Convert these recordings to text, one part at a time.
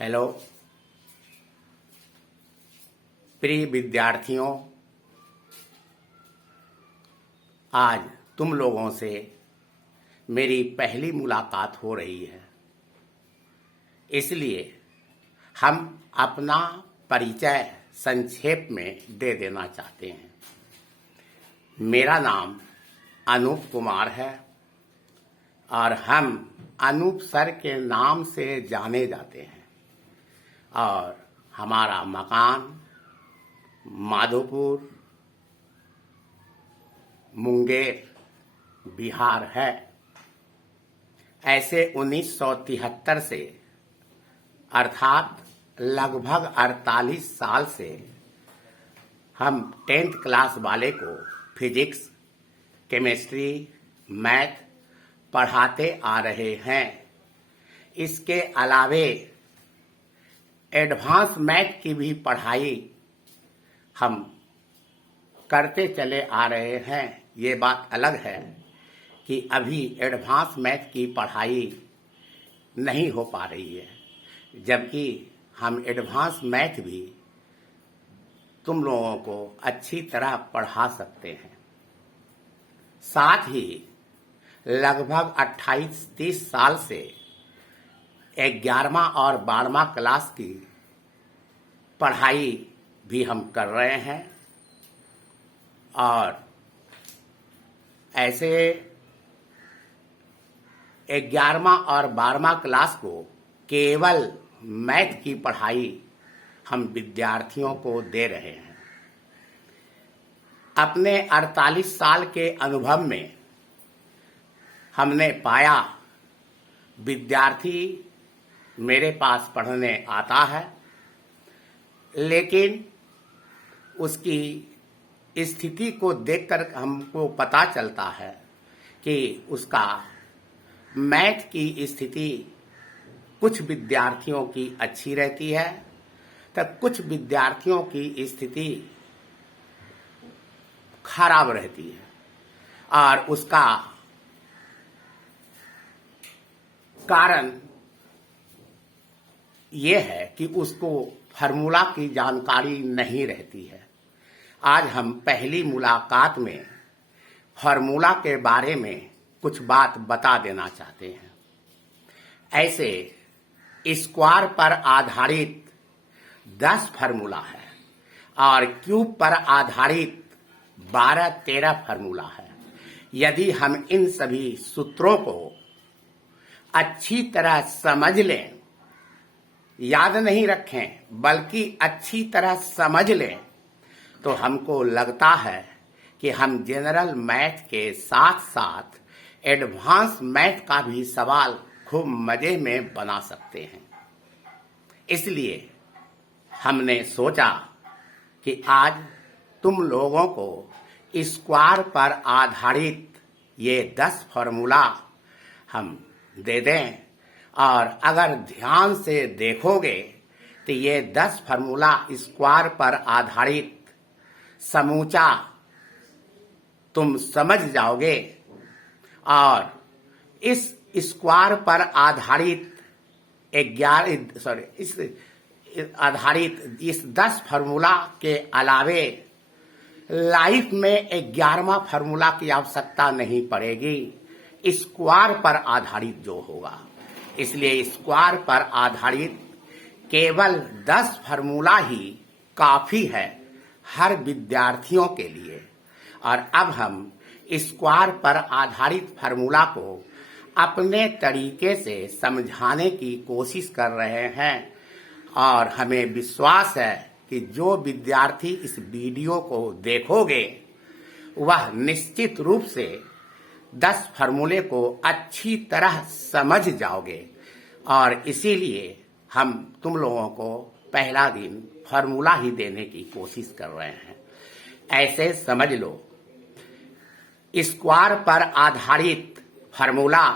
Hello प्रिय विद्यार्थियों, आज तुम लोगों से मेरी पहली मुलाकात हो रही है, इसलिए हम अपना परिचय संक्षेप में दे देना चाहते हैं। मेरा नाम अनूप कुमार है और हम अनूप सर के नाम से जाने जाते हैं और हमारा मकान माधोपुर, मुंगेर, बिहार है। ऐसे 1973 से अर्थात लगभग 48 साल से हम 10th क्लास वाले को फिजिक्स, केमिस्ट्री, मैथ पढ़ाते आ रहे हैं। इसके अलावे एडवांस मैथ की भी पढ़ाई हम करते चले आ रहे हैं। ये बात अलग है कि अभी एडवांस मैथ की पढ़ाई नहीं हो पा रही है, जबकि हम एडवांस मैथ भी तुम लोगों को अच्छी तरह पढ़ा सकते हैं। साथ ही लगभग 28-30 साल से 11वां और 12वां क्लास की पढ़ाई भी हम कर रहे हैं और ऐसे 11वां और 12वां क्लास को केवल मैथ की पढ़ाई हम विद्यार्थियों को दे रहे हैं। अपने 48 साल के अनुभव में हमने पाया विद्यार्थी मेरे पास पढ़ने आता है, लेकिन उसकी स्थिति को देखकर हमको पता चलता है कि उसका मैथ की स्थिति कुछ विद्यार्थियों की अच्छी रहती है, तब कुछ विद्यार्थियों की स्थिति खराब रहती है। और उसका कारण ये है कि उसको फार्मूला की जानकारी नहीं रहती है। आज हम पहली मुलाकात में फार्मूला के बारे में कुछ बात बता देना चाहते हैं। ऐसे स्क्वायर पर आधारित 10 फार्मूला है और क्यूब पर आधारित 12-13 फार्मूला है। यदि हम इन सभी सूत्रों को अच्छी तरह समझ लें, याद नहीं रखें बल्कि अच्छी तरह समझ लें, तो हमको लगता है कि हम जनरल मैथ के साथ साथ एडवांस मैथ का भी सवाल खूब मजे में बना सकते हैं। इसलिए हमने सोचा कि आज तुम लोगों को स्क्वायर पर आधारित ये 10 फार्मूला हम दे दें, और अगर ध्यान से देखोगे तो ये 10 फार्मूला स्क्वायर पर आधारित समूचा तुम समझ जाओगे और इस स्क्वायर पर आधारित इस 10 फार्मूला के अलावे लाइफ में 11वां फार्मूला की आवश्यकता नहीं पड़ेगी, स्क्वायर पर आधारित जो होगा। इसलिए स्क्वायर पर आधारित केवल 10 फार्मूला ही काफी है हर विद्यार्थियों के लिए। और अब हम स्क्वायर पर आधारित फार्मूला को अपने तरीके से समझाने की कोशिश कर रहे हैं और हमें विश्वास है कि जो विद्यार्थी इस वीडियो को देखोगे वह निश्चित रूप से 10 फार्मूले को अच्छी तरह समझ जाओगे। और इसीलिए हम तुम लोगों को पहला दिन फार्मूला ही देने की कोशिश कर रहे हैं। ऐसे समझ लो, स्क्वायर पर आधारित फार्मूला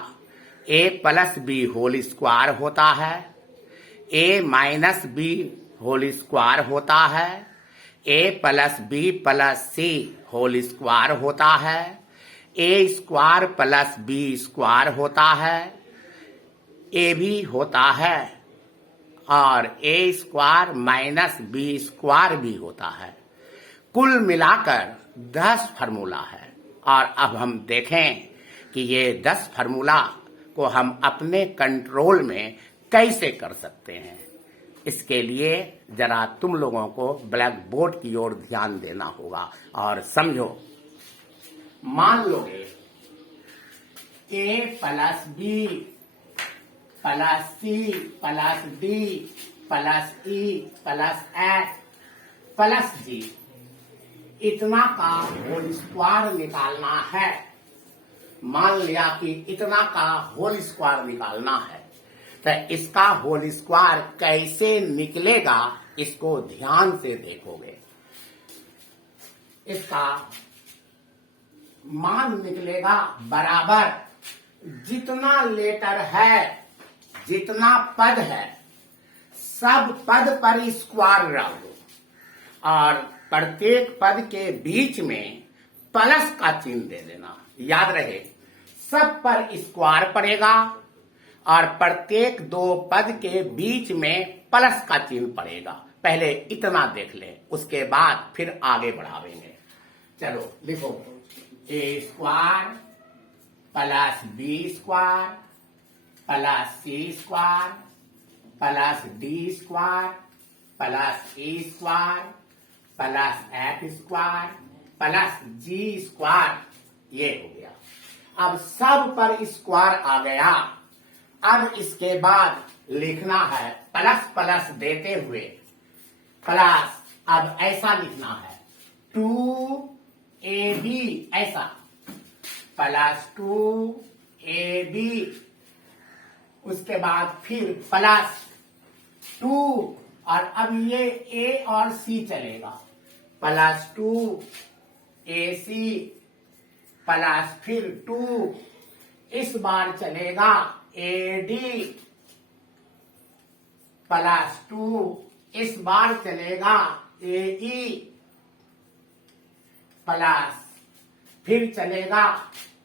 a+b होल स्क्वायर होता है, a-b होल स्क्वायर होता है, a+b+c होल स्क्वायर होता है, a² + b² होता है, a भी होता है और ए स्क्वायर माइनस बी स्क्वायर भी होता है। कुल मिलाकर 10 फार्मूला है। और अब हम देखें कि ये 10 फार्मूला को हम अपने कंट्रोल में कैसे कर सकते हैं। इसके लिए जरा तुम लोगों को ब्लैक बोर्ड की ओर ध्यान देना होगा और समझो। मान लोगे A plus B plus C plus D plus E plus F plus G इतना का होल स्क्वायर निकालना है। मान लिया कि इतना का होल स्क्वायर निकालना है, तो इसका होल स्क्वायर कैसे निकलेगा इसको ध्यान से देखोगे। इसका मान निकलेगा बराबर जितना लेटर है, जितना पद है, सब पद पर स्क्वायर रख दो और प्रत्येक पद के बीच में प्लस का चिन्ह दे देना। याद रहे, सब पर स्क्वायर पड़ेगा और प्रत्येक 2 पद के बीच में प्लस का चिन्ह पड़ेगा। पहले इतना देख ले, उसके बाद फिर आगे बढ़ावेंगे। चलो लिखो, A square plus B square plus C square plus D square plus A square plus F square plus G square, ये हो गया। अब सब पर स्क्वायर आ गया। अब इसके बाद लिखना है प्लस प्लस देते हुए प्लस, अब ऐसा लिखना है 2ab, ऐसा प्लस 2ab, उसके बाद फिर प्लस 2, और अब ये a और c चलेगा, प्लस 2ac प्लस फिर 2, इस बार चलेगा ad प्लस 2, इस बार चलेगा ae प्लस फिर चलेगा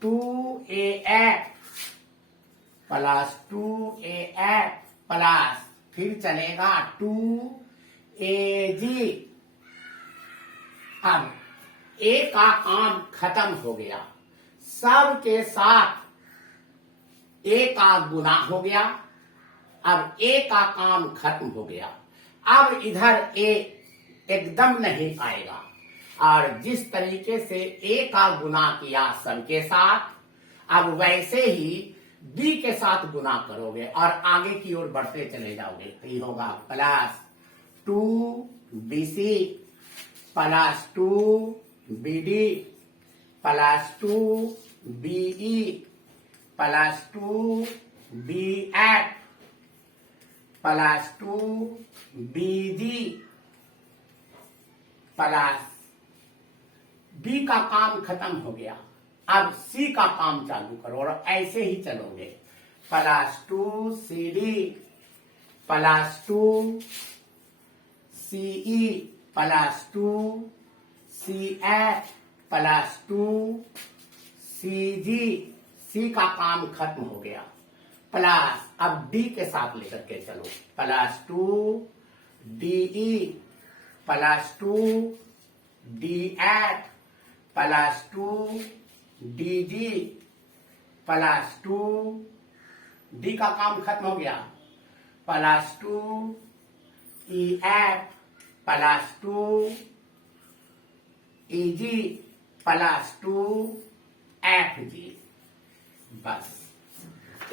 2af प्लस 2af प्लस फिर चलेगा 2ag। अब ए का काम खत्म हो गया, सब के साथ ए का गुना हो गया। अब ए का काम खत्म हो गया। अब इधर ए एकदम नहीं आएगा, और जिस तरीके से ए का गुना किया सबके साथ, अब वैसे ही बी के साथ गुना करोगे और आगे की ओर बढ़ते चले जाओगे। तो ये होगा plus 2bc plus 2bd plus 2be plus 2bf plus 2bg plus B का काम खत्म हो गया। अब सी का काम चालू करो और ऐसे ही चलोगे। Plus 2cd plus 2ce plus 2cf plus 2cg, सी का काम खत्म हो गया। प्लस अब डी के साथ लेकर के चलो, plus 2de plus 2df plus 2dg plus 2d का काम खत्म हो गया, plus 2ef plus 2eg plus 2fg। बस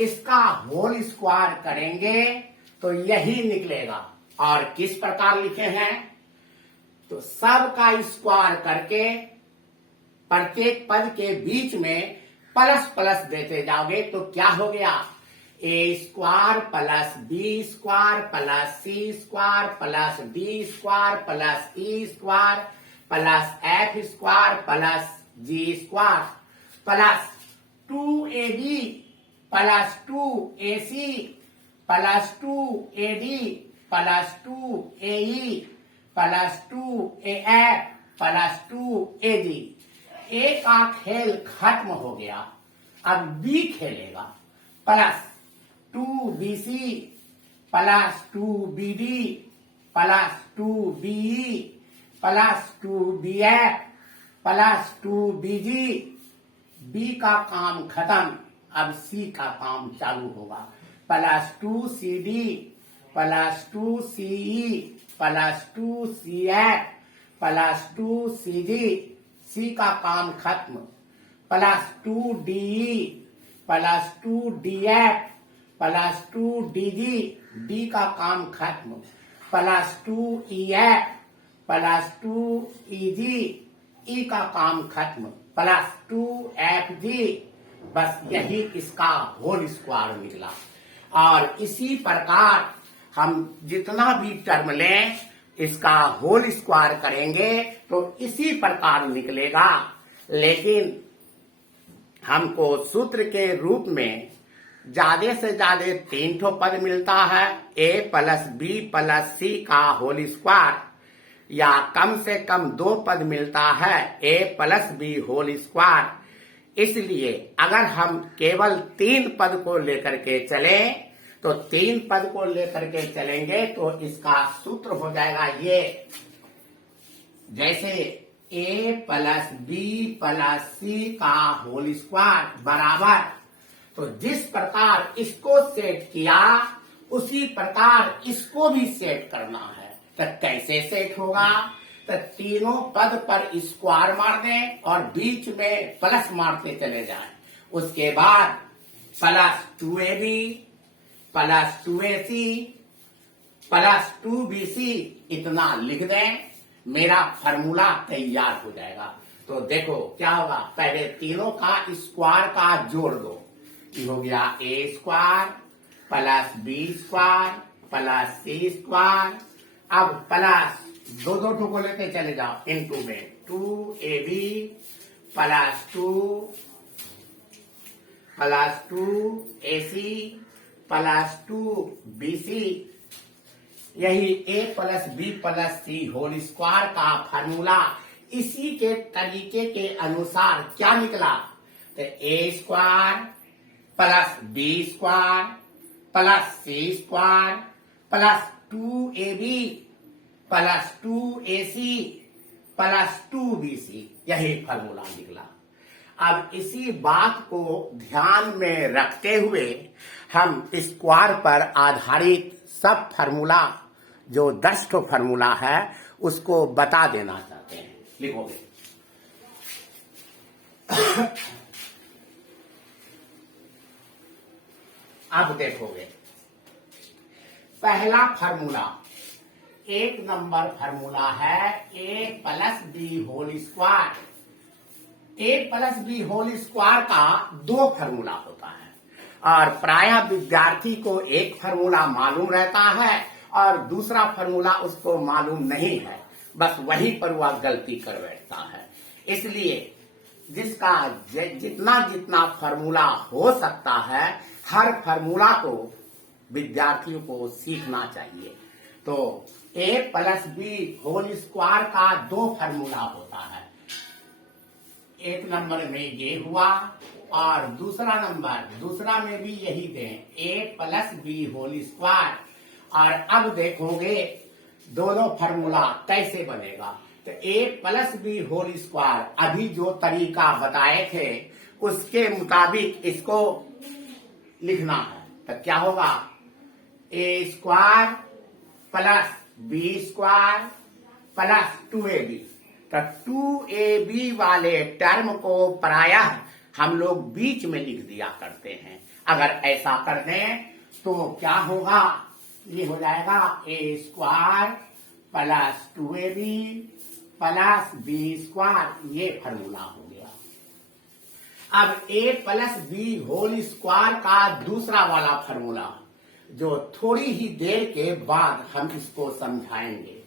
इसका होल स्क्वायर करेंगे तो यही निकलेगा। और किस प्रकार लिखे हैं, तो सब का स्क्वायर करके प्रत्येक पद के बीच में प्लस प्लस देते जाओगे तो क्या हो गया, A square plus B square plus C square plus D square plus E square plus F square plus G square plus 2ab plus 2ac plus 2ad plus 2ae plus 2af plus 2ad। A का खेल खत्म हो गया, अब B खेलेगा। Plus 2bc plus 2BD plus 2BE plus 2BF plus 2BG। B का काम खत्म, अब सी का काम चालू होगा। Plus 2CD plus 2CE plus 2CF plus 2CG। सी का काम खत्म। Plus 2DE plus 2DF plus 2DG। D का काम खत्म। Plus 2EF plus 2EG। ई का काम खत्म। Plus 2FG। बस यही इसका होल स्क्वायर निकला। और इसी प्रकार हम जितना भी टर्म लें इसका होल स्क्वायर करेंगे तो इसी प्रकार निकलेगा। लेकिन हमको सूत्र के रूप में ज्यादा से ज्यादा 3 ठो पद मिलता है, ए प्लस बी प्लस सी का होल स्क्वायर, या कम से कम 2 पद मिलता है, ए प्लस बी होल स्क्वायर। इसलिए अगर हम केवल 3 पद को लेकर के चले तो 3 पद को लेकर के चलेंगे तो इसका सूत्र हो जाएगा ये, जैसे ए प्लस बी प्लस सी का होल स्क्वायर बराबर, तो जिस प्रकार इसको सेट किया उसी प्रकार इसको भी सेट करना है। तो कैसे सेट होगा? तो तीनों पद पर स्क्वायर मार दें और बीच में प्लस मारते चले जाएं। उसके बाद plus 2AB plus 2AC plus 2BC इतना लिख दें, मेरा फार्मूला तैयार हो जाएगा। तो देखो क्या होगा, पहले तीनों का स्क्वायर का जोड़ दो, ये हो गया A square plus B square plus C square. अब प्लस दो ठो को लेते चले जाओ इनटू में, 2AB plus 2AC plus 2BC। यही A plus B plus C whole square का फार्मूला इसी के तरीके के अनुसार क्या निकला, तो A square plus B square plus C square plus 2AB plus 2AC plus 2BC, यही फार्मूला निकला। अब इसी बात को ध्यान में रखते हुए हम स्क्वायर पर आधारित सब फार्मूला जो 10 ठो फार्मूला है उसको बता देना चाहते हैं। लिखोगे अब देखोगे, पहला फार्मूला 1 नंबर फार्मूला है ए प्लस बी होल स्क्वायर। ए प्लस बी होल स्क्वायर का 2 फार्मूला होता है और प्रायः विद्यार्थी को एक फार्मूला मालूम रहता है और दूसरा फार्मूला उसको मालूम नहीं है, बस वही पर वह गलती कर बैठता है। इसलिए जिसका जितना जितना फार्मूला हो सकता है हर फार्मूला को विद्यार्थियों को सीखना चाहिए। तो ए प्लस बी होल स्क्वायर का 2 फार्मूला होता है, 1 नंबर में ये हुआ और दूसरा में भी यही दें, A plus B whole square. और अब देखोगे दोनों फार्मूला कैसे बनेगा, तो ए प्लस बी होल स्क्वायर अभी जो तरीका बताए थे उसके मुताबिक इसको लिखना है। तो क्या होगा, A square plus B square plus 2AB। तो 2AB वाले टर्म को प्रायः हम लोग बीच में लिख दिया करते हैं। अगर ऐसा कर दें तो क्या होगा, ये हो जाएगा A square plus 2AB plus B square, ये फार्मूला हो गया। अब A plus B whole square का दूसरा वाला फार्मूला जो थोड़ी ही देर के बाद हम इसको समझाएंगे।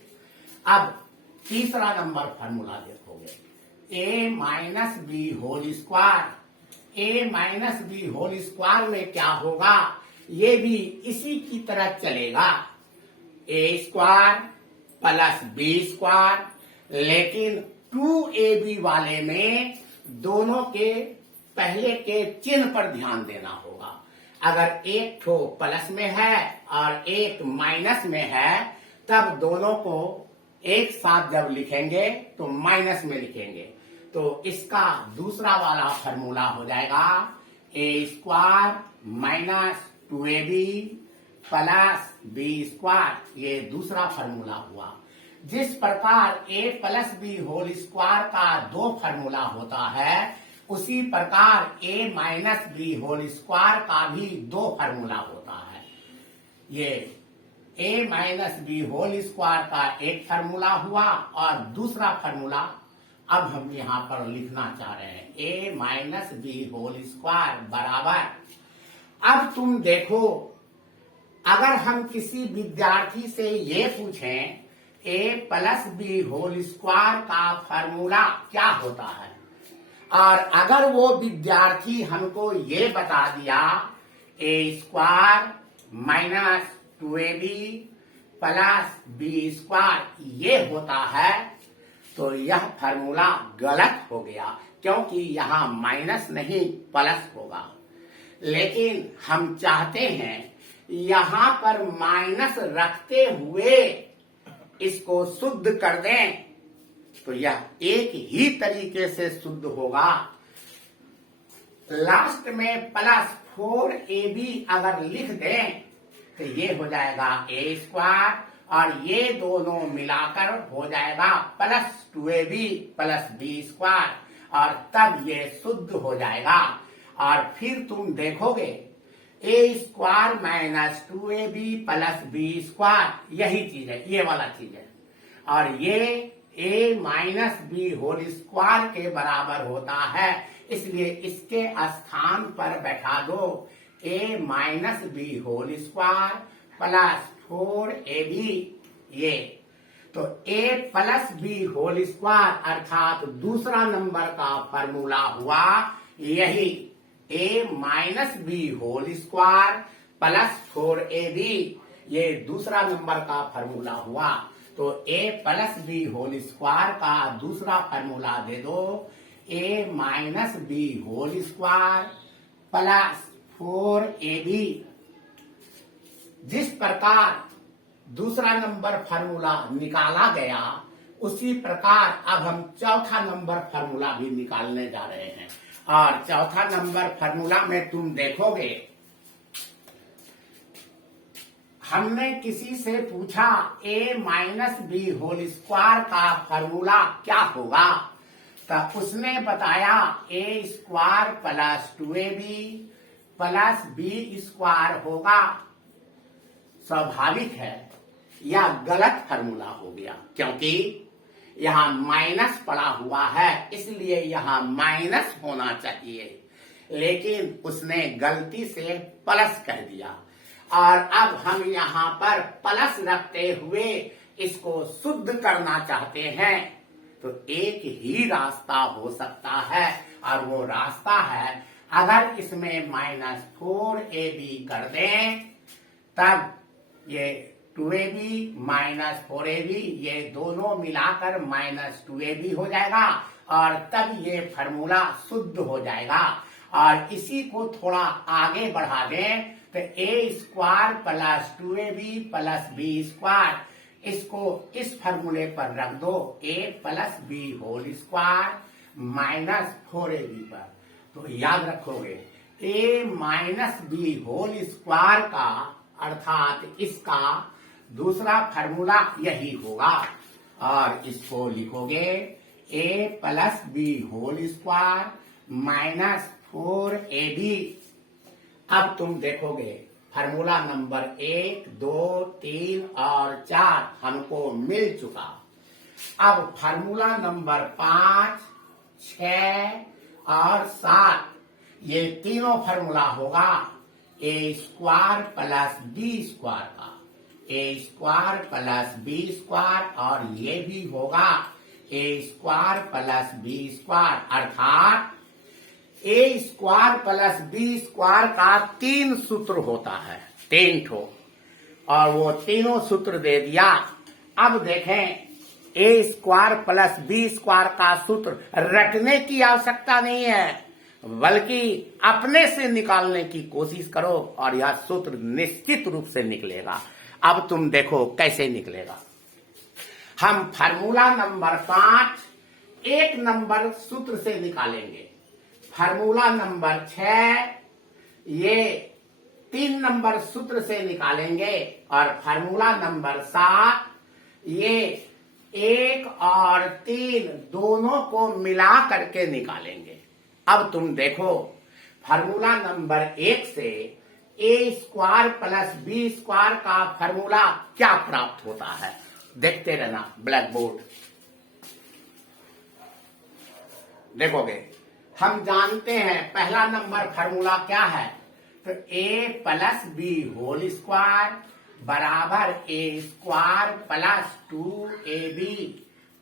अब तीसरा नंबर फार्मूला देखोगे, ए माइनस बी होल स्क्वायर। ए माइनस बी होल स्क्वायर में क्या होगा, ये भी इसी की तरह चलेगा, ए स्क्वायर प्लस बी स्क्वायर, लेकिन 2AB वाले में दोनों के पहले के चिन्ह पर ध्यान देना होगा। अगर एक ठो प्लस में है और एक माइनस में है, तब दोनों को एक साथ जब लिखेंगे तो माइनस में लिखेंगे। तो इसका दूसरा वाला फॉर्मूला हो जाएगा A square minus 2ab plus B square. ये दूसरा फॉर्मूला हुआ। जिस प्रकार a plus B whole square का दो फॉर्मूला होता है, उसी प्रकार a minus B whole square का भी दो फॉर्मूला होता है। ये a minus B whole square का एक फॉर्मूला हुआ और दूसरा फॉर्मूला अब हम यहाँ पर लिखना चाह रहे हैं a minus B whole square बराबर। अब तुम देखो, अगर हम किसी विद्यार्थी से ये पूछें a plus B whole square का फॉर्मूला क्या होता है, और अगर वो विद्यार्थी हमको ये बता दिया a square minus 2ab plus B square ये होता है, तो यह फॉर्मूला गलत हो गया, क्योंकि यहाँ माइनस नहीं प्लस होगा। लेकिन हम चाहते हैं यहाँ पर माइनस रखते हुए इसको शुद्ध कर दें, तो यह एक ही तरीके से शुद्ध होगा। लास्ट में प्लस 4ab अगर लिख दें तो ये हो जाएगा a स्क्वायर, और ये दोनों मिलाकर हो जाएगा plus 2ab plus B square, और तब ये शुद्ध हो जाएगा। और फिर तुम देखोगे a square minus 2ab plus B square यही चीज है, ये वाला चीज है, और ये a minus B whole square के बराबर होता है। इसलिए इसके स्थान पर बैठा दो a minus B whole square plus 4ab। ये तो a plus B whole square अर्थात दूसरा नंबर का फॉर्मूला हुआ यही a minus B whole square plus 4ab। ये दूसरा नंबर का फॉर्मूला हुआ। तो a plus B whole square का दूसरा फॉर्मूला दे दो a minus B whole square plus 4ab। जिस प्रकार दूसरा नंबर फॉर्मूला निकाला गया, उसी प्रकार अब हम चौथा नंबर फॉर्मूला भी निकालने जा रहे हैं। और चौथा नंबर फॉर्मूला में तुम देखोगे, हमने किसी से पूछा a minus B whole square का फॉर्मूला क्या होगा, तब उसने बताया a square plus 2ab plus B square होगा। स्वाभाविक है यह गलत फॉर्मूला हो गया, क्योंकि यहाँ माइनस पड़ा हुआ है, इसलिए यहाँ माइनस होना चाहिए, लेकिन उसने गलती से प्लस कह दिया। और अब हम यहाँ पर प्लस रखते हुए इसको शुद्ध करना चाहते हैं, तो एक ही रास्ता हो सकता है, और वो रास्ता है अगर इसमें माइनस 4ab कर दें, तब ये 2ab माइनस 4ab ये दोनों मिलाकर माइनस 2ab हो जाएगा, और तब ये फॉर्मूला शुद्ध हो जाएगा। और इसी को थोड़ा आगे बढ़ा दें तो a square plus 2ab plus B square, इसको इस फॉर्मूले पर रख दो a plus B whole square minus 4ab पर। तो याद रखोगे a minus B whole square का अर्थात इसका दूसरा फॉर्मूला यही होगा, और इसको लिखोगे a plus B whole square minus 4ab। अब तुम देखोगे फॉर्मूला नंबर 1, 2, 3 और 4 हमको मिल चुका। अब फॉर्मूला नंबर 5, 6 और 7 ये तीनों फॉर्मूला होगा a square plus B square का, a square plus B square, और ये भी होगा a square plus B square, अर्थात a square plus B square का 3 सूत्र होता है, 3 ठो, और वो तीनों सूत्र दे दिया। अब देखें a square plus B square का सूत्र रटने की आवश्यकता नहीं है, बल्कि अपने से निकालने की कोशिश करो और यह सूत्र निश्चित रूप से निकलेगा। अब तुम देखो कैसे निकलेगा। हम फार्मूला नंबर 5 एक नंबर सूत्र से निकालेंगे। फार्मूला नंबर 6 ये 3 नंबर सूत्र से निकालेंगे और फार्मूला नंबर 7 ये 1 और 3 दोनों को मिला करके निकालेंगे। अब तुम देखो फार्मूला नंबर 1 से a² प्लस b² का फार्मूला क्या प्राप्त होता है, देखते रहना ब्लैक बोर्ड। देखोगे हम जानते हैं पहला नंबर फार्मूला क्या है, तो a plus B whole square बराबर a² plus 2ab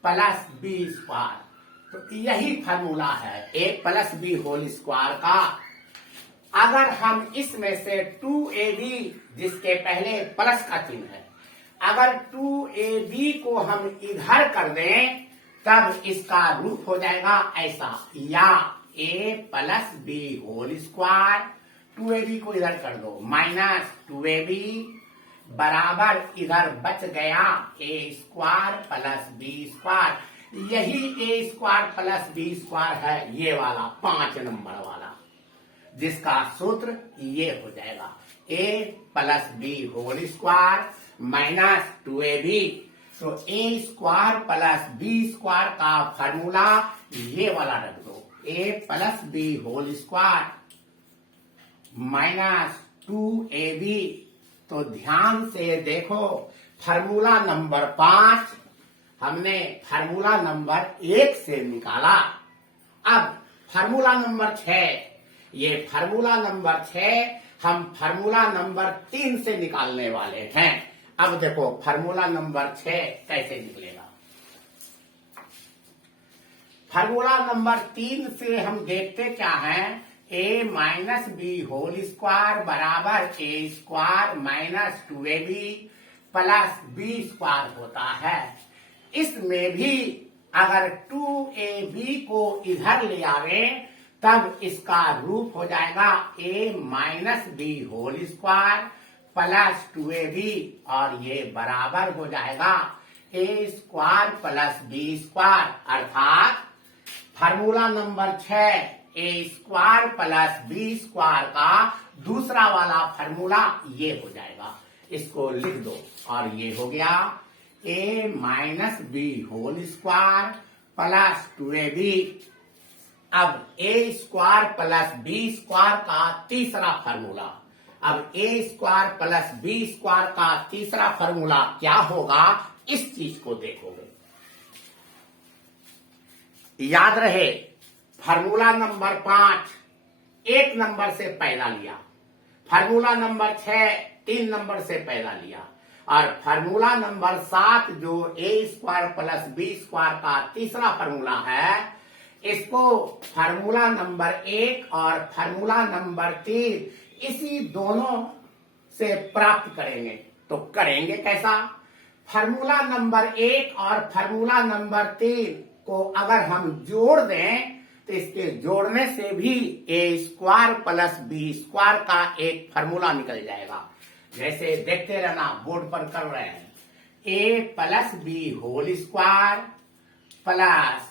plus b²। तो यही फार्मूला है a plus B whole square का। अगर हम इसमें से 2ab जिसके पहले प्लस का चिन्ह है, अगर 2ab को हम इधर कर दें तब इसका रूप हो जाएगा ऐसा, या a plus B whole square 2ab को इधर कर दो माइनस 2ab बराबर इधर बच गया a² प्लस b²। यही a² प्लस b² है, ये वाला 5 नंबर वाला, जिसका सूत्र ये हो जाएगा a plus B whole square minus 2ab। तो a² प्लस b² का फार्मूला ये वाला रख दो, a plus B whole square minus 2ab। तो ध्यान से देखो फार्मूला नंबर 5 हमने फार्मूला नंबर 1 से निकाला। अब फार्मूला नंबर 6, ये फार्मूला नंबर 6 हम फार्मूला नंबर 3 से निकालने वाले हैं। अब देखो फार्मूला नंबर 6 कैसे निकलेगा। फार्मूला नंबर 3 से हम देखते क्या है, a minus B whole square बराबर a² minus 2ab plus b² होता है। इसमें भी अगर 2ab को इधर ले आवे तब इसका रूप हो जाएगा a minus B whole square plus 2ab और ये बराबर हो जाएगा a² प्लस b²। अर्थात formula number 6 a² plus b² का दूसरा वाला फार्मूला ये हो जाएगा। इसको लिख दो और ये हो गया a minus B whole square plus 2ab। अब a² प्लस b² का तीसरा फार्मूला, अब a² प्लस b² का तीसरा फार्मूला क्या होगा, इस चीज को देखोगे। याद रहे फार्मूला नंबर 5 1 नंबर से पैदा लिया, फार्मूला नंबर 6 3 नंबर से पैदा लिया, और फार्मूला नंबर 7 जो a² प्लस b² का तीसरा फार्मूला है, इसको फार्मूला नंबर 1 और फार्मूला नंबर 3 इसी दोनों से प्राप्त करेंगे। तो करेंगे कैसा, फार्मूला नंबर 1 और फार्मूला नंबर 3 को अगर हम जोड़ दें तो इसके जोड़ने से भी a² प्लस b² का एक फार्मूला निकल जाएगा। जैसे देखते रहना बोर्ड पर कर रहे हैं, a plus B whole square plus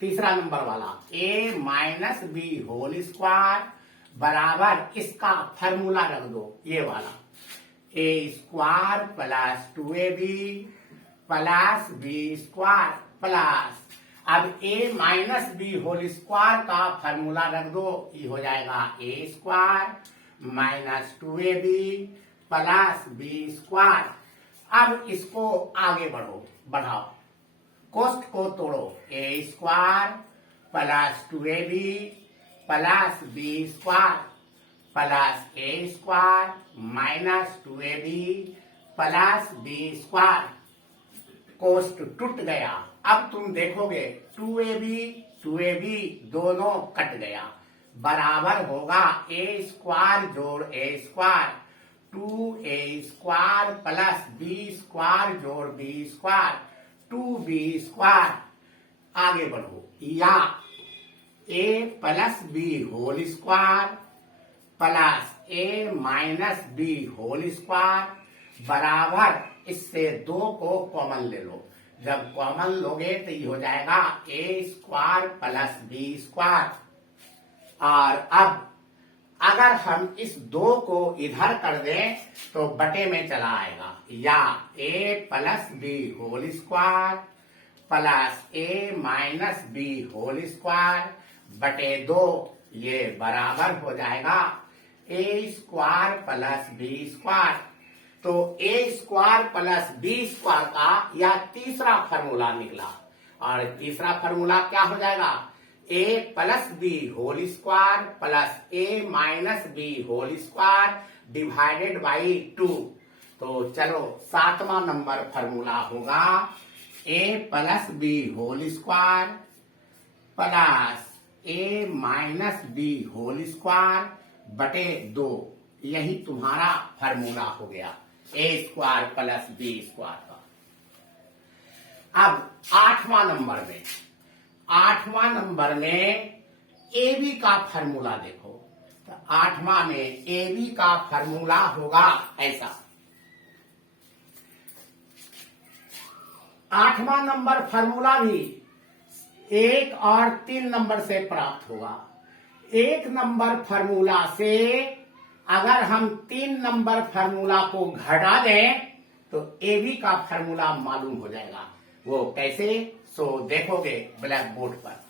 तीसरा नंबर वाला a minus B whole square बराबर इसका फार्मूला रख दो ये वाला a² plus 2ab plus b² plus, अब a minus B whole square का फार्मूला रख दो, ये हो जाएगा a² minus 2ab plus b²। अब इसको आगे बढ़ाओ, कोष्ठ को तोड़ो, a² plus 2ab plus b² plus a² minus 2ab plus b²। कोष्ठ टूट गया। अब तुम देखोगे 2ab दोनों कट गया, बराबर होगा a² जोड़ a², 2a² प्लस b² जोड़ b², 2b²। आगे बढ़ो, या A plus B whole square plus A minus B whole square बराबर, इससे 2 को कॉमन ले लो। जब कॉमन लोगे तो ये हो जाएगा A square plus B square. और अब अगर हम इस 2 को इधर कर दें तो बटे में चला आएगा, या A plus B whole square plus A minus B whole square बटे 2, ये बराबर हो जाएगा A square plus B square. तो A square plus B square का यह तीसरा फार्मूला निकला। और तीसरा फार्मूला क्या हो जाएगा, A plus B whole square plus A minus B whole square divided by 2। तो चलो 7वां नंबर फार्मूला होगा A plus B whole square plus A minus B whole square बटे 2। यही तुम्हारा फार्मूला हो गया A square plus B square का। अब 8वां नंबर में ए बी का फार्मूला देखो। तो 8वां में ए बी का फार्मूला होगा ऐसा। 8वां नंबर फार्मूला भी 1 और 3 नंबर से प्राप्त होगा। 1 नंबर फार्मूला से अगर हम 3 नंबर फार्मूला को घटा दें तो ए बी का फार्मूला मालूम हो जाएगा। वो कैसे, सो देखोगे ब्लैक बोर्ड पर।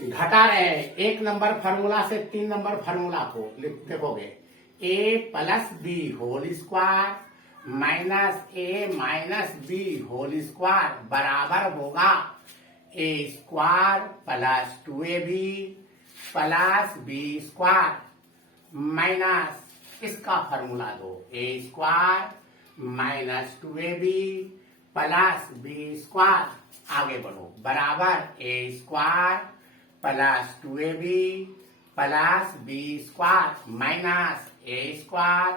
घटा रहे हैं 1 नंबर फार्मूला से 3 नंबर फार्मूला को, देखोगे A plus B whole square minus A minus B whole square बराबर होगा A square plus 2ab plus B square minus इसका फार्मूला दो, A square minus 2ab plus B square. आगे बढ़ो, बराबर A square plus 2ab plus B square minus A square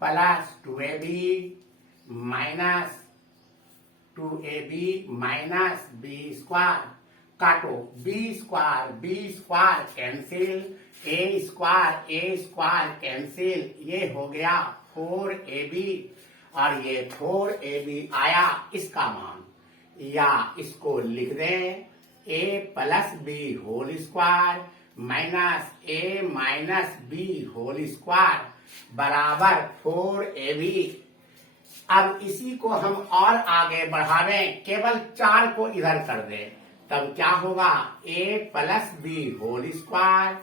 plus 2ab minus 2ab minus B square. काटो, B square cancel, A square cancel, ये हो गया 4ab। और ये 4ab आया इसका मान, या इसको लिख दें A plus B whole square minus A minus B whole square बराबर 4ab। अब इसी को हम और आगे बढ़ावें, केवल 4 को इधर कर दें, तब क्या होगा A plus B whole square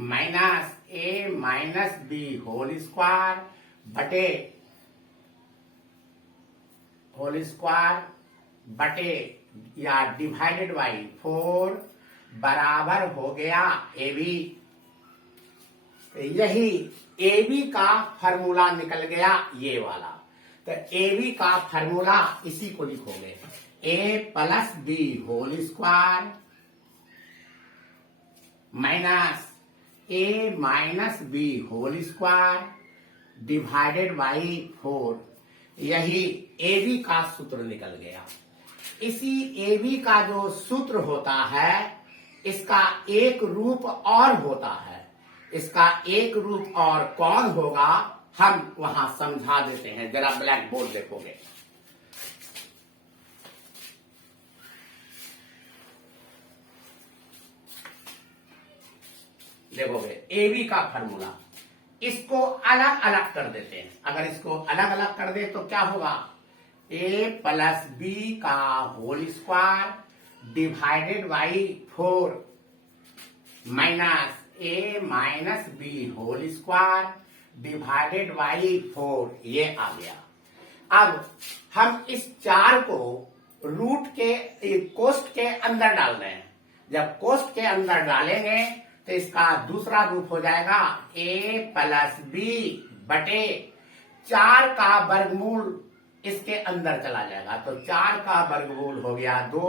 minus A minus B whole square बटे या डिवाइडेड बाई 4 बराबर हो गया ए बी। यही ए बी का फार्मूला निकल गया, ये वाला। तो ए बी का फार्मूला इसी को लिखोगे, A plus B whole square minus A minus B whole square divided by 4। यही ए बी का सूत्र निकल गया। इसी ए बी का जो सूत्र होता है, इसका एक रूप और होता है। इसका एक रूप और कौन होगा, हम वहां समझा देते हैं। जरा ब्लैक बोर्ड देखोगे, ए बी का फार्मूला। इसको अलग अलग कर देते हैं। अगर इसको अलग अलग कर दे तो क्या होगा, ए प्लस बी का whole square divided by 4 minus A minus B whole square divided by 4, ये आ गया। अब हम इस 4 को रूट के कोष्ठ के अंदर डाल रहे हैं। जब कोष्ठ के अंदर डालेंगे तो इसका दूसरा रूप हो जाएगा ए प्लस बी बटे 4 का वर्गमूल इसके अंदर चला जाएगा। तो 4 का वर्गमूल हो गया 2,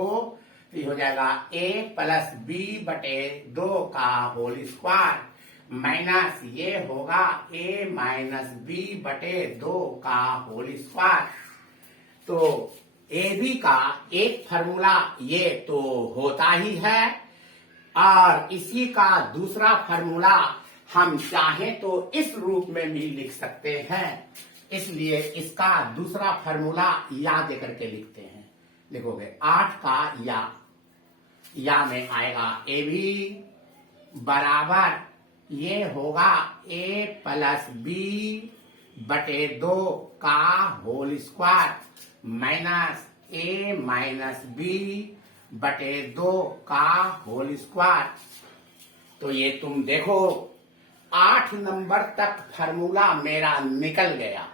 तो हो जाएगा ए प्लस बी बटे 2 का होल स्क्वायर माइनस ये होगा ए माइनस बी बटे 2 का होल स्क्वायर। तो ए बी का एक फॉर्मूला ये तो होता ही है, और इसी का दूसरा फॉर्मूला हम चाहें तो इस रूप में भी लिख सकते हैं। इसलिए इसका दूसरा फॉर्मूला या दे करके लिखते हैं। लिखोगे 8 का या में आएगा ए बी बराबर ये होगा a प्लस बी बटे 2 का whole square minus a minus B बटे 2 का होल स्क्वायर। तो ये तुम देखो 8 नंबर तक फार्मूला मेरा निकल गया।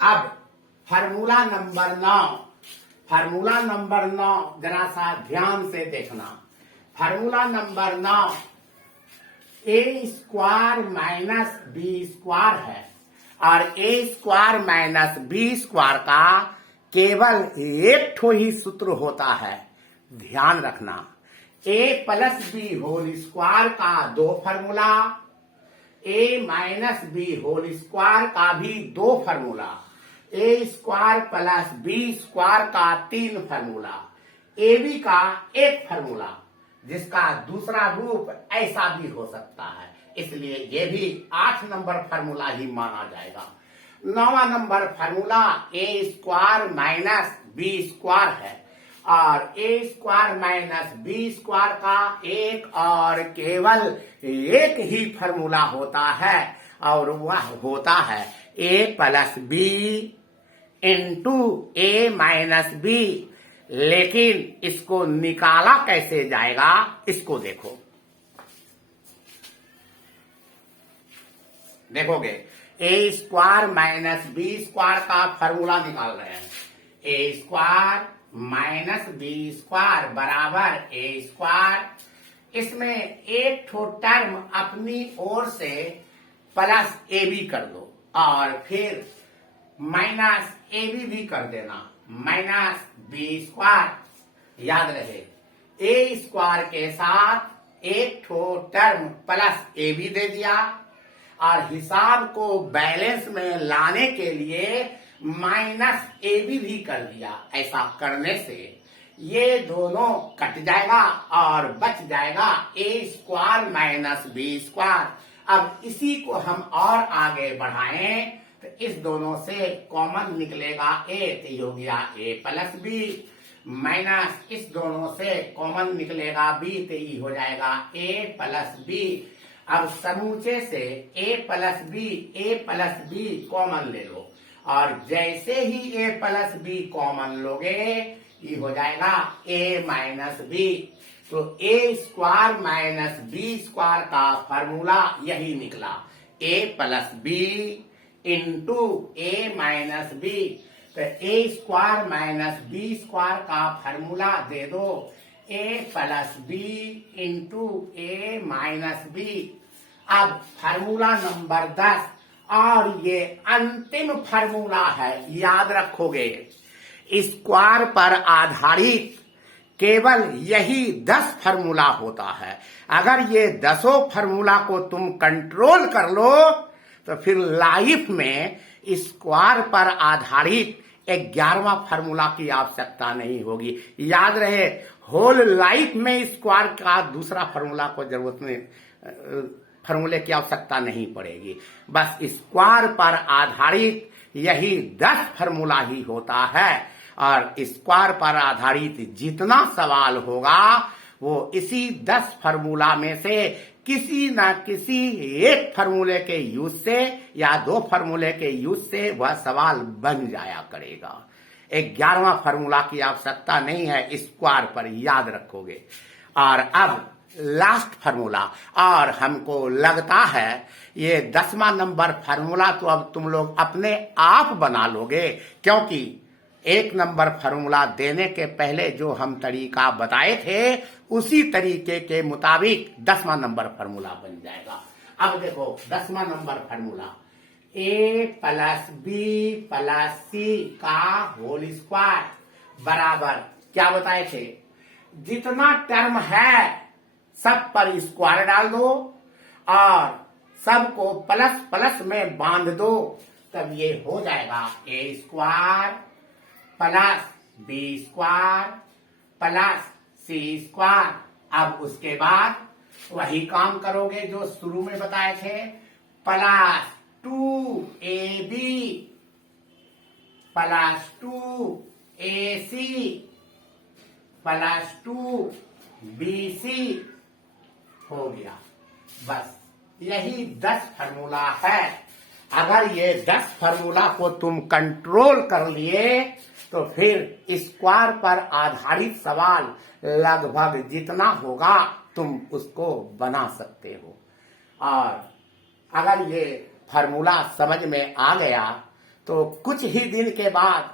अब फार्मूला नंबर 9 जरा सा ध्यान से देखना। फार्मूला नंबर 9 ए स्क्वायर माइनस बी स्क्वायर है, और ए स्क्वायर माइनस बी स्क्वायर का केवल एक ठो ही सूत्र होता है। ध्यान रखना, ए प्लस बी होल स्क्वायर का 2 फार्मूला, ए माइनस बी होल स्क्वायर का भी 2 फार्मूला, ए स्क्वायर प्लस बी स्क्वायर का 3 फार्मूला, ए बी का 1 फार्मूला, जिसका दूसरा रूप ऐसा भी हो सकता है। इसलिए ये भी 8 नंबर फार्मूला ही माना जाएगा। 9वां नंबर फार्मूला ए स्क्वायर माइनस बी स्क्वायर है, और ए स्क्वायर माइनस बी स्क्वायर का एक और केवल एक ही फार्मूला होता है, और वह होता है ए प्लस बी इंटू ए माइनस बी। लेकिन इसको निकाला कैसे जाएगा, इसको देखो। देखोगे ए स्क्वायर माइनस बी स्क्वायर का फार्मूला निकाल रहे हैं। ए स्क्वायर माइनस बी स्क्वायर बराबर ए स्क्वायर। इसमें एक ठो टर्म अपनी ओर से प्लस ए बी कर दो, और फिर माइनस ए बी भी कर देना, माइनस बी स्क्वायर। याद रहे, ए स्क्वायर के साथ एक ठो टर्म प्लस ए बी दे दिया, और हिसाब को बैलेंस में लाने के लिए माइनस ए बी भी कर दिया। ऐसा करने से ये दोनों कट जाएगा और बच जाएगा A square minus B square. अब इसी को हम और आगे बढ़ाएं तो इस दोनों से कॉमन निकलेगा ए, तो ये हो गया ए प्लस बी, माइनस इस दोनों से कॉमन निकलेगा बी, तो ये हो जाएगा ए प्लस बी। अब समूचे से ए प्लस बी कॉमन ले लो, और जैसे ही ए प्लस बी कॉमन लोगे ये हो जाएगा ए माइनस बी। तो A square minus B square का फॉर्मूला यही निकला, ए प्लस बी इंटू ए माइनस बी। तो A square minus B square का फॉर्मूला दे दो, ए प्लस बी इंटू ए माइनस बी। अब फार्मूला नंबर 10, और ये अंतिम फार्मूला है, याद रखोगे। स्क्वायर पर आधारित केवल यही 10 फार्मूला होता है। अगर ये 10 फार्मूला को तुम कंट्रोल कर लो तो फिर लाइफ में स्क्वायर पर आधारित 11वां फार्मूला की आवश्यकता नहीं होगी। याद रहे, होल लाइफ में स्क्वायर का दूसरा फार्मूला को जरूरत नहीं, फार्मूले की आवश्यकता नहीं पड़ेगी। बस स्क्वायर पर आधारित यही 10 फार्मूला ही होता है, और स्क्वायर पर आधारित जितना सवाल होगा वो इसी 10 फार्मूला में से किसी न किसी एक फार्मूले के यूज से या 2 फार्मूले के यूज से वह सवाल बन जाया करेगा। 11वां फार्मूला की आवश्यकता नहीं है स्क्वायर पर, याद रखोगे। और अब लास्ट फार्मूला, और हमको लगता है ये 10वां नंबर फार्मूला तो अब तुम लोग अपने आप बना लोगे, क्योंकि 1 नंबर फार्मूला देने के पहले जो हम तरीका बताए थे उसी तरीके के मुताबिक 10वां नंबर फार्मूला बन जाएगा। अब देखो 10वां नंबर फार्मूला, ए प्लस बी प्लस सी का होल स्क्वायर बराबर क्या बताए थे, जितना टर्म है सब पर स्क्वायर डाल दो और सबको प्लस प्लस में बांध दो, तब ये हो जाएगा A square plus B square plus C square. अब उसके बाद वही काम करोगे जो शुरू में बताए थे, plus 2ab plus 2ac plus 2bc हो गया। बस यही 10 फार्मूला है। अगर ये 10 फार्मूला को तुम कंट्रोल कर लिए तो फिर स्क्वायर पर आधारित सवाल लगभग जितना होगा तुम उसको बना सकते हो। और अगर ये फार्मूला समझ में आ गया तो कुछ ही दिन के बाद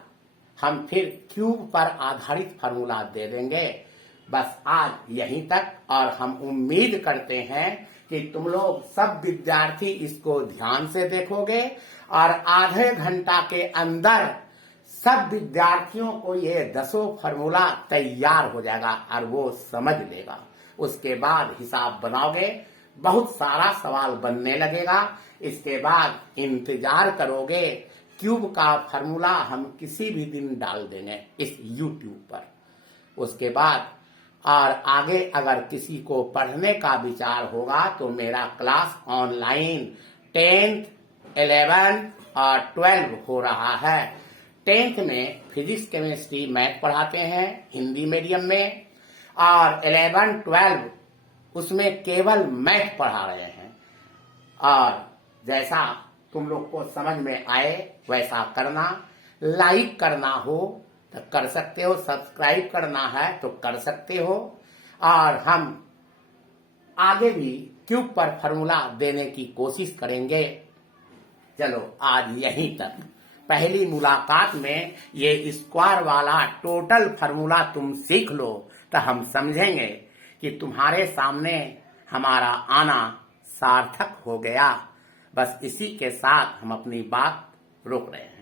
हम फिर क्यूब पर आधारित फार्मूला दे देंगे। बस आज यहीं तक, और हम उम्मीद करते हैं कि तुम लोग सब विद्यार्थी इसको ध्यान से देखोगे और आधे घंटा के अंदर सब विद्यार्थियों को ये 10 फार्मूला तैयार हो जाएगा और वो समझ लेगा। उसके बाद हिसाब बनाओगे, बहुत सारा सवाल बनने लगेगा। इसके बाद इंतजार करोगे, क्यूब का फार्मूला हम किसी भी दिन डाल देंगे इस YouTube पर। उसके बाद और आगे अगर किसी को पढ़ने का विचार होगा तो मेरा क्लास ऑनलाइन 10th, 11th और 12 हो रहा है। 10th में फिजिक्स, केमिस्ट्री, मैथ पढ़ाते हैं हिंदी मीडियम में, और 11, 12 उसमें केवल मैथ पढ़ा रहे हैं। और जैसा तुम लोग को समझ में आए वैसा करना। लाइक करना हो तो कर सकते हो, सब्सक्राइब करना है तो कर सकते हो। और हम आगे भी क्यूब पर फार्मूला देने की कोशिश करेंगे। चलो आज यहीं तक। पहली मुलाकात में ये स्क्वायर वाला टोटल फार्मूला तुम सीख लो तो हम समझेंगे कि तुम्हारे सामने हमारा आना सार्थक हो गया। बस इसी के साथ हम अपनी बात रोक रहे हैं।